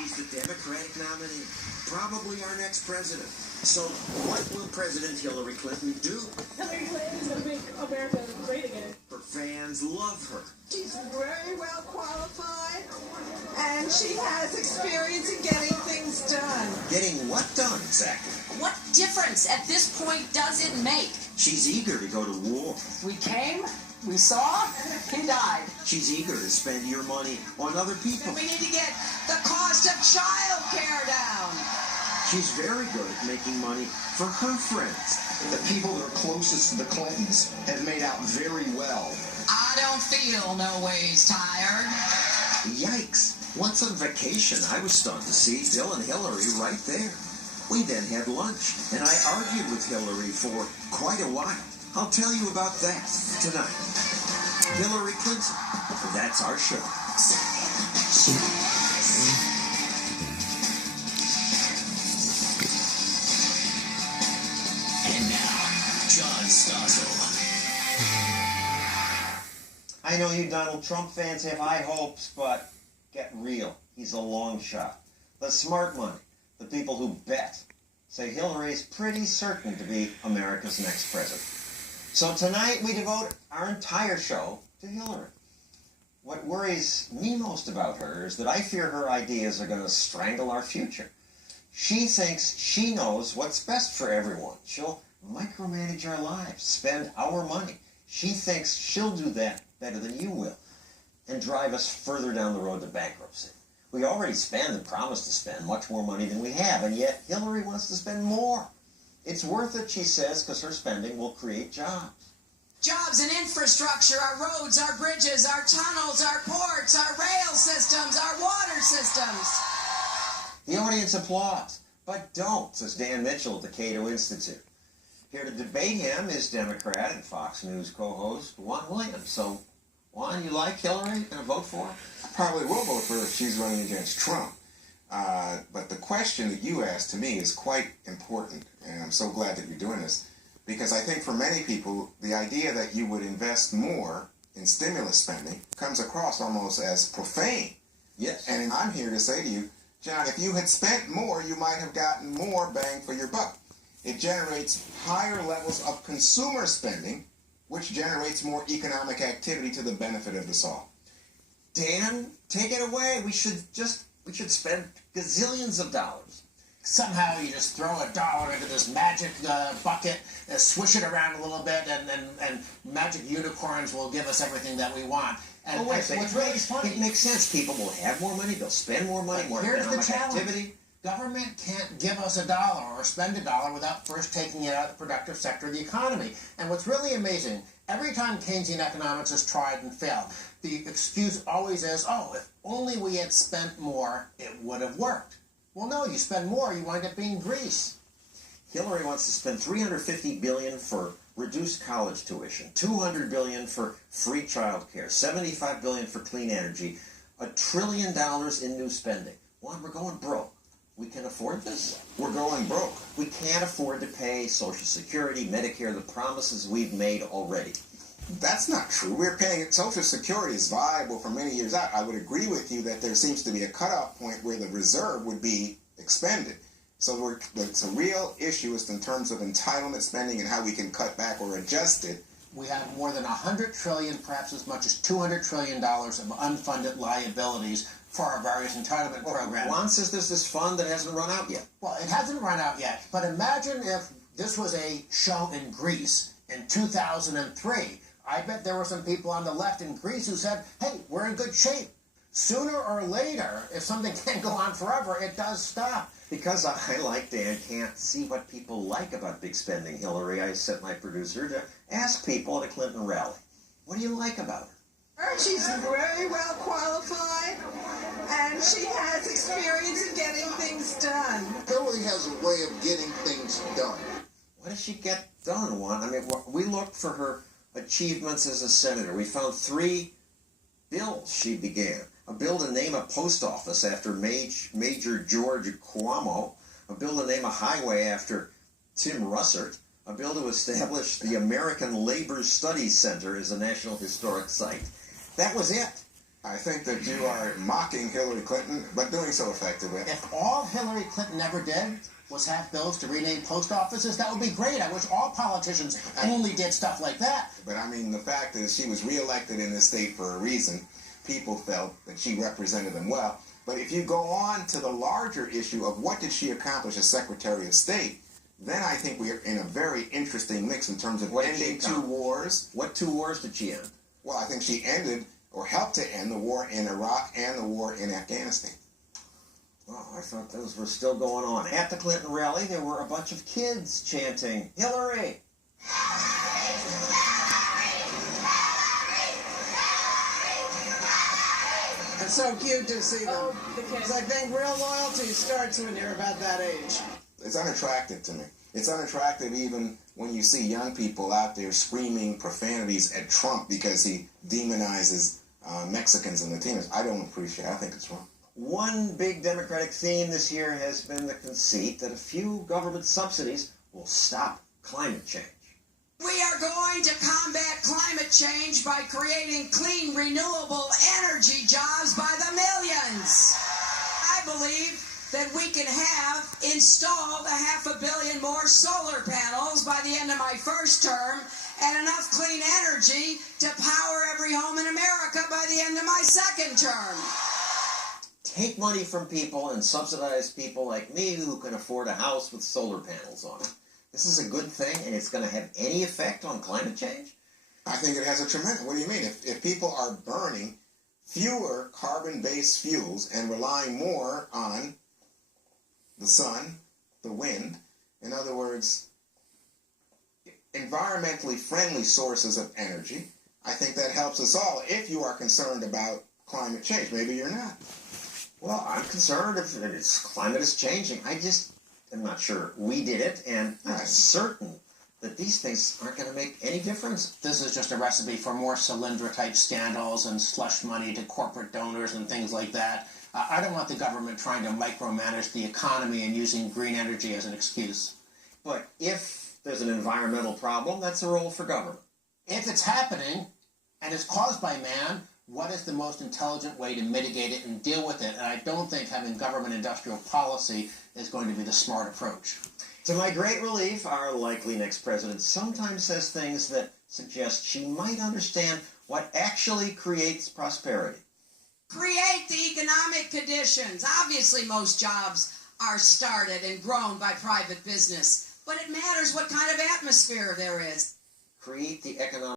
She's the Democratic nominee, probably our next president. So what will President Hillary Clinton do? Hillary Clinton is going to make America great again. Her fans love her. She's very well qualified, and she has experience in getting things done. Getting what done, exactly? What difference at this point does it make? She's eager to go to war. We came, we saw, he died. She's eager to spend your money on other people. We need to get the cost of child care down. She's very good at making money for her friends. The people that are closest to the Clintons have made out very well. I don't feel no ways tired. Yikes. Once on vacation, I was stunned to see Bill and Hillary right there. We then had lunch, and I argued with Hillary for quite a while. I'll tell you about that tonight. Hillary Clinton. That's our show. And now, John Stossel. I know you Donald Trump fans have high hopes, but get real. He's a long shot. The smart money, the people who bet, say Hillary's pretty certain to be America's next president. So tonight we devote our entire show to Hillary. What worries me most about her is that I fear her ideas are going to strangle our future. She thinks she knows what's best for everyone. She'll micromanage our lives, spend our money. She thinks she'll do that better than you will and drive us further down the road to bankruptcy. We already spend and promise to spend much more money than we have, and yet Hillary wants to spend more. It's worth it, she says, because her spending will create jobs. Jobs and infrastructure, our roads, our bridges, our tunnels, our ports, our rail systems, our water systems. The audience applauds, but don't, says Dan Mitchell at the Cato Institute. Here to debate him is Democrat and Fox News co-host Juan Williams. So, Juan, you like Hillary? Going to vote for her? I probably will vote for her if she's running against Trump. But the question that you asked to me is quite important, and I'm so glad that you're doing this, because I think for many people, the idea that you would invest more in stimulus spending comes across almost as profane. Yes. And I'm here to say to you, John, if you had spent more, you might have gotten more bang for your buck. It generates higher levels of consumer spending, which generates more economic activity to the benefit of us all. Dan, take it away. We should spend gazillions of dollars. Somehow you just throw a dollar into this magic bucket, swish it around a little bit, and magic unicorns will give us everything that we want. And wait a second. what's really funny... It makes sense. People will have more money. They'll spend more money, more Here's the economic challenge. activity. Government can't give us a dollar or spend a dollar without first taking it out of the productive sector of the economy. And what's really amazing, every time Keynesian economics has tried and failed, the excuse always is, oh, if only we had spent more, it would have worked. Well, no, you spend more, you wind up being Greece. Hillary wants to spend $350 billion for reduced college tuition, $200 billion for free child care, $75 billion for clean energy, $1 trillion in new spending. Juan, we're going broke. We can afford this? We're going broke. We can't afford to pay Social Security, Medicare, the promises we've made already. That's not true. We're paying it. Social Security is viable for many years out. I would agree with you that there seems to be a cutoff point where the reserve would be expended. So it's a real issue is in terms of entitlement spending and how we can cut back or adjust it. We have more than $100 trillion, perhaps as much as $200 trillion of unfunded liabilities for our various entitlement programs. Juan says there's this fund that hasn't run out yet. Well, it hasn't run out yet, but imagine if this was a show in Greece in 2003. I bet there were some people on the left in Greece who said, hey, we're in good shape. Sooner or later, if something can't go on forever, it does stop. Because I, like Dan, can't see what people like about big spending Hillary, I sent my producer to ask people at a Clinton rally, what do you like about her? She's very well qualified, and she has experience in getting things done. Hillary has a way of getting things done. What does she get done, Juan? I mean, we looked for her achievements as a senator. We found 3 bills she began. A bill to name a post office after Major George Cuomo. A bill to name a highway after Tim Russert. A bill to establish the American Labor Studies Center as a National Historic Site. That was it. I think that you are mocking Hillary Clinton, but doing so effectively. If all Hillary Clinton ever did was have bills to rename post offices, that would be great. I wish all politicians only did stuff like that. But I mean, the fact is she was reelected in this state for a reason. People felt that she represented them well. But if you go on to the larger issue of what did she accomplish as Secretary of State, then I think we are in a very interesting mix in terms of ending two wars. What two wars did she end? Well, I think she ended or helped to end the war in Iraq and the war in Afghanistan. Well, I thought those were still going on. At the Clinton rally, there were a bunch of kids chanting, Hillary! It's so cute to see them. The kids. Because I think real loyalty starts when you're about that age. It's unattractive to me. It's unattractive even when you see young people out there screaming profanities at Trump because he demonizes Mexicans and Latinos. I don't appreciate it. I think it's wrong. One big Democratic theme this year has been the conceit that a few government subsidies will stop climate change. We are going to combat climate change by creating clean, renewable energy jobs by the millions. I believe that we can have installed 500 million more solar panels by the end of my first term and enough clean energy to power every home in America by the end of my second term. Take money from people and subsidize people like me who can afford a house with solar panels on it. This is a good thing, and it's going to have any effect on climate change? I think it has a tremendous... What do you mean? If people are burning fewer carbon-based fuels and relying more on the sun, the wind, in other words, environmentally friendly sources of energy, I think that helps us all if you are concerned about climate change. Maybe you're not. Well, I'm concerned if climate is changing. I'm not sure we did it, and I'm certain that these things aren't going to make any difference. This is just a recipe for more Solyndra-type scandals and slush money to corporate donors and things like that. I don't want the government trying to micromanage the economy and using green energy as an excuse. But if there's an environmental problem, that's a role for government. If it's happening and is caused by man, what is the most intelligent way to mitigate it and deal with it? And I don't think having government industrial policy is going to be the smart approach. To my great relief, our likely next president sometimes says things that suggest she might understand what actually creates prosperity. Create the economic conditions. Obviously, most jobs are started and grown by private business, but it matters what kind of atmosphere there is. Create the economic